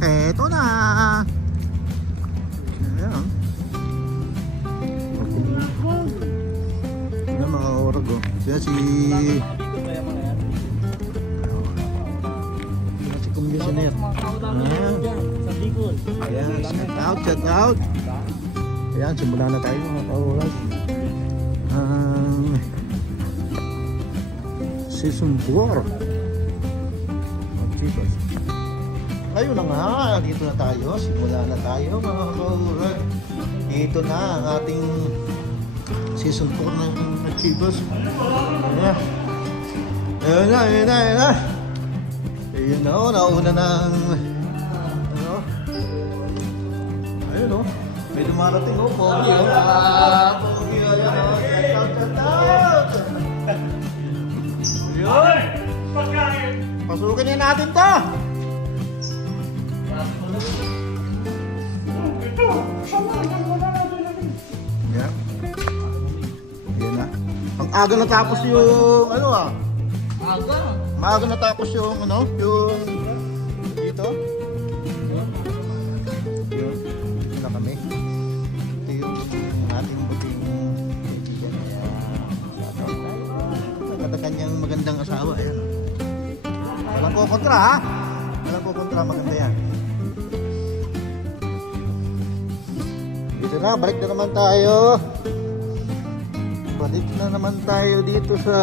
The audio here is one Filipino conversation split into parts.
Eto na. Ayan. Ayan mga orag oh. Kaya si commissioner. Ayan, shout out. Ayan, simula na tayo mga kaoras. Season 4. Ayun na nga, dito na tayo. Simula na tayo mga kaoras. Ito na ang ating Season 4 ng Achievers. Ayan. Ayan na. Ayun na, nauna ng ano? Ayun o, may dumarating o, Pogi o. Pogi o, yan o. Shout. Ayun. Pasukin niya natin to. Yan. Ayun na. Ang aga natapos yung ano ah. Maaga natapos yung ano, yung dito. Yun, na kami. Ito yung ating buting kaibigan. Kata kanyang magandang asawa. Ayan. Walang ko kontra ha. Walang ko kontra, maganda yan. Dito na, balik na naman tayo. Balik na naman tayo dito sa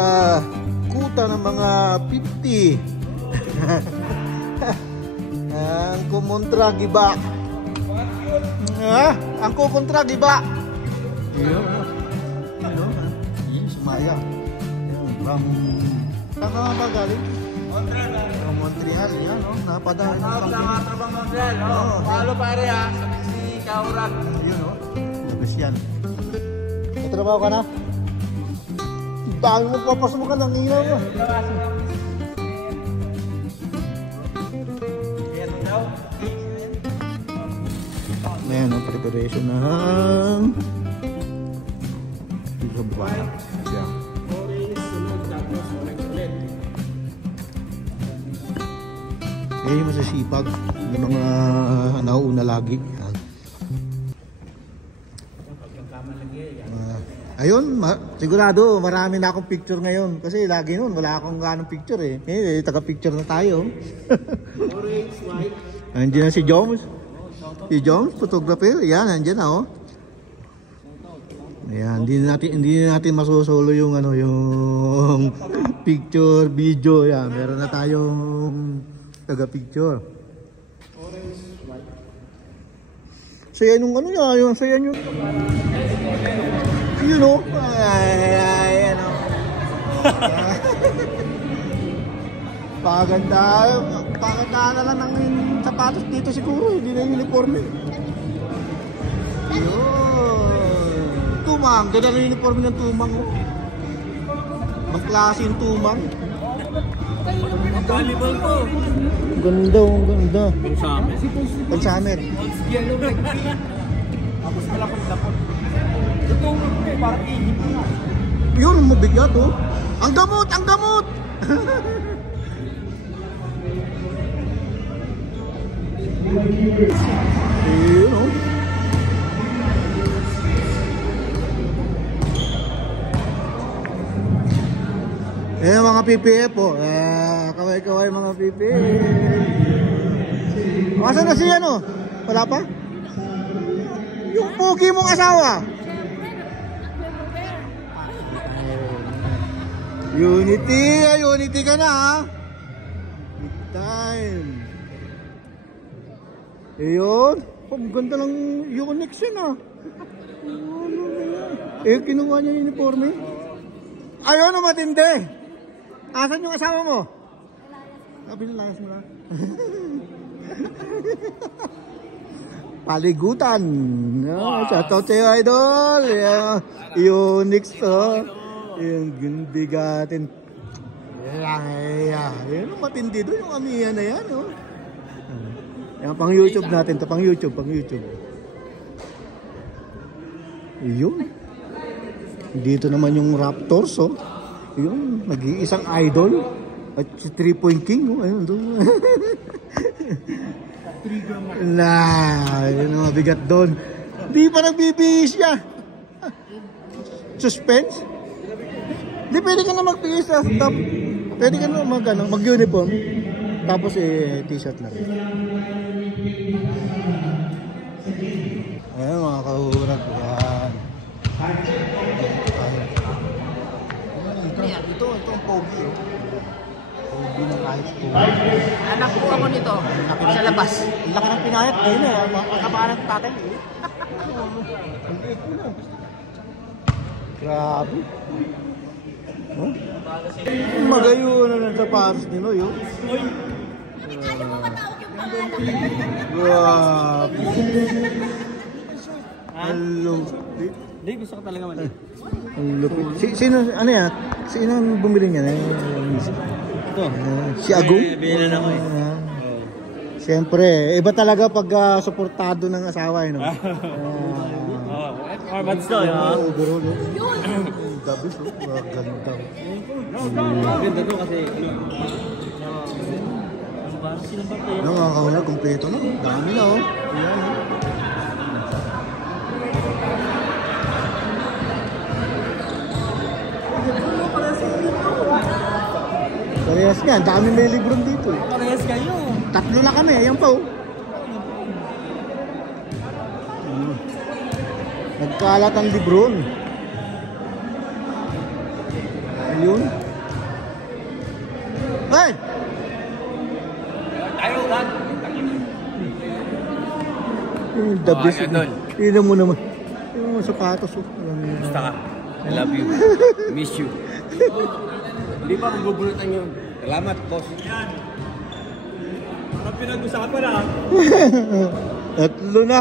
kuta ng mga 50. Ang kumontra giba. Ang kukontra giba. Sumaya. From saan ka ba galing? Montreal. Yan o. Napadaan. Montreal. Palo pare ha. Si Kaurat. Yun o. Labis yan. Natrabaho ka na? Dahil magpapasok ka ng ilaw mo. Ayan ang preparation ng pizza buwan. Ayan. Ayan yung masasipag. Yung mga nauuna lagi. Ayun, sigurado marami na akong picture ngayon kasi lagi noon wala akong ganong picture eh. Taga-picture na tayo. Andiyan na si Jones. Si Jones, photographer. Yan, andiyan na oh. Ayan, hindi natin masusolo yung ano, yung picture, video. Yan, meron na tayong taga-picture. Saya nung ano niya, yung saya nyo. You know, ayan o. Paganda na lang ng sapatos dito siguro, hindi na yung uniforme. Yun. Tumang, ganda na yung uniforme ng tumang o. Ang klase yung tumang. Volleyball po. Ganda o, ganda. Pang-summer. Tapos malapot-lapot. Tutulog ko eh, parang ihip na. Yun, mabigat oh. Ang gamot! Ang gamot! Yun oh. Mga PPF po. Kaway-kaway mga PPF. Masa na siya no? Wala pa? Yung pogi mong asawa. Unity ka na ha. Big time. Ayun. Ang ganda ng Unix yun ha. Kinuha niya yung uniforme. Ayun ang matindi. Asan yung asawa mo? Binalayas mo na. Paligutan. Shoutout sa'yo idol. Unix to. Yung gunbigatin. Yan ang matindi doon. Yung amiya na yan. Oh. Yan pang YouTube natin. Ito pang YouTube. Yun. Dito naman yung Raptors. Oh. Yung nag-iisang idol. At si 3 Point King. Oh. Ayun doon. Yun ang mabigat doon. Di pa nagbibihis siya. Suspense? Di pwede ka na magbihis sa top. Pwede ka na mag-uniform. Tapos t-shirt lang. Ayan mga kahurag. Yan. Ito ang pogi. Pogi ng kahit pogi. Anak ko ako nito sa labas. Laki ng pinayat. Ayun na. Makakabaan ng tatay. Grabe. Huh? Magayo na lang sa paros ni Noy. Ayaw mo matawag yung pangalan. Grabe. Ang lupit. Hindi, gusto ko talaga mali. Ang lupit. Sino, ano yan? Sino ang bumili niya? Ito. Si Agong? Bilan ako eh. Siyempre, iba talaga pag suportado ng asawa, no? Or bad to, yun. Overall, no? Dabis, no? Ganda. Ganda to kasi, Ano mga kahunag, kompleto na. Dami na, oh. Ayan, oh. Parehas nga, dami may libron dito eh. parehas kayo. Tatlo na kami, ayan pa oh. Nagkalat ang libron. Ayun. Hey! Tayo, Dan. The best. Idol. Tignan mo naman. Yung mga sapatos oh. Gusto ka. I love you. Miss you. Hindi pa magbubulutan yun. Salamat, boss. Yan. Parang pinag-usapan na. Tatlo na.